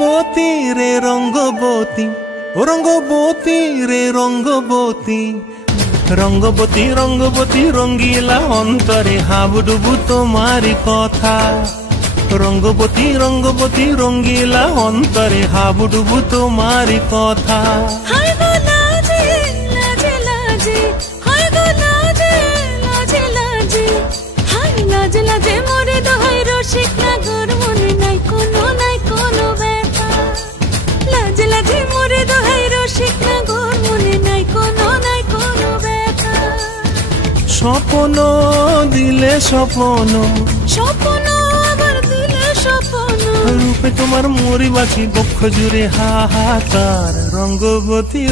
রঙ্গবতী রে রঙ্গবতী, ও রঙ্গবতী রে রঙ্গবতী, রঙ্গবতী রঙ্গবতী রঙ্গিলা অন্তরে হাবুডুবু তোমারি কথা। রঙ্গবতী রঙ্গবতী রঙ্গিলা অন্তরে হাবুডুবু তোমারি কথা। হায় গো লাজে লাজে লাজে, হায় গো লাজে লাজে লাজে, হায় লাজে লাজে মোরে দোহাই রসিক নাগর মনে নাই কোনো ব্যথা। লাজে লাজে মোরে দোহাই রসিক নাগর মনে নাই কোনো ব্যথা। স্বপ্ন দিলে স্বপ্ন, স্বপ্ন আবার দিলে স্বপ্ন, রূপে তোমার মরি বাঁচি বক্ষ জুড়ে হাহাকার। রঙ্গবতী